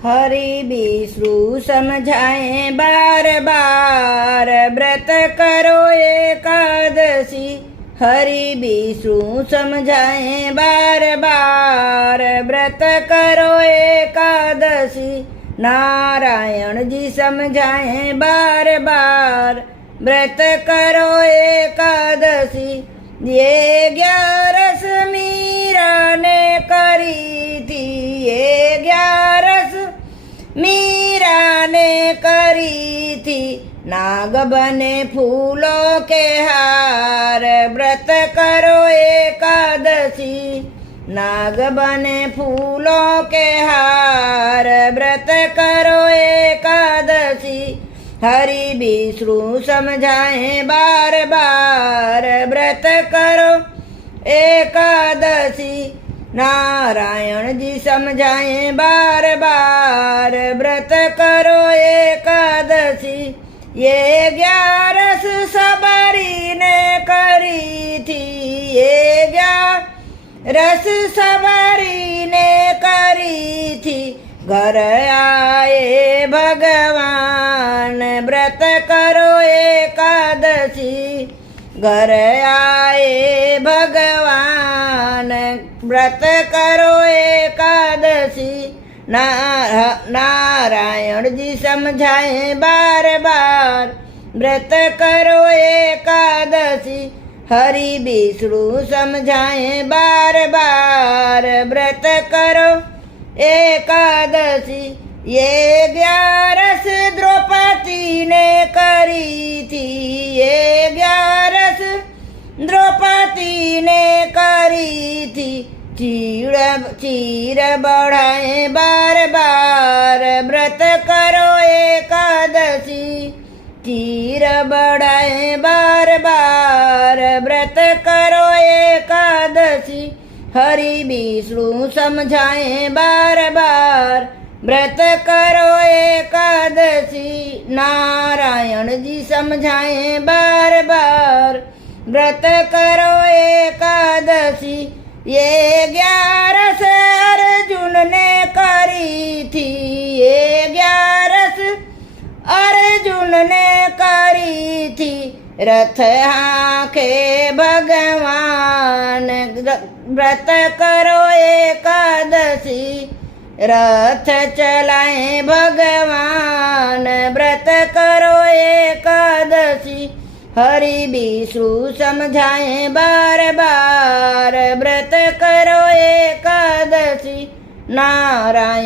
हरि विष्णु समझाए बार बार, व्रत करो एकादशी। हरि विष्णु समझाए बार बार, व्रत करो एकादशी। नारायण जी समझाए बार बार, व्रत करो एकादशी। ये 11 मीरा ने करी थी, ये 11 मीरा ने करी थी। नाग बने फूलों के हार, व्रत करो एकादशी। नाग बने फूलों के हार, व्रत करो एकादशी। हरि विष्णु समझाए बार बार, व्रत करो एकादशी। नारायण जी समझाए बार बार, व्रत करो एकादशी। ये 11 सबरी ने करी थी, ये 11 सबरी ने करी थी। घर आए भगवान, व्रत करो एकादशी। घर आए भगवान, व्रत करो एकादशी। नारायण जी समझाए बार बार, व्रत करो एकादशी। हरि विष्णु समझाए बार बार, व्रत करो एकादशी। ये 11 द्रौपदी ने करी थी, ये 11 द्रौपदी ने करी थी। चीर बढ़ाए बार बार, व्रत करो एकादशी। चीर बढ़ाए बार बार, व्रत करो एकादशी। हरि विष्णु समझाए बार बार, व्रत करो एकादशी। नारायण जी समझाए बार बार, व्रत करो एकादशी। ये 11 अर्जुन ने करी थी, ये 11 अर्जुन ने करी थी। रथ हाके भगवान, व्रत करो एकादशी। रथ चलाए भगवान, व्रत करो एकादशी। हरि विष्णु समझाए बार बार, व्रत करो एकादशी। नारायण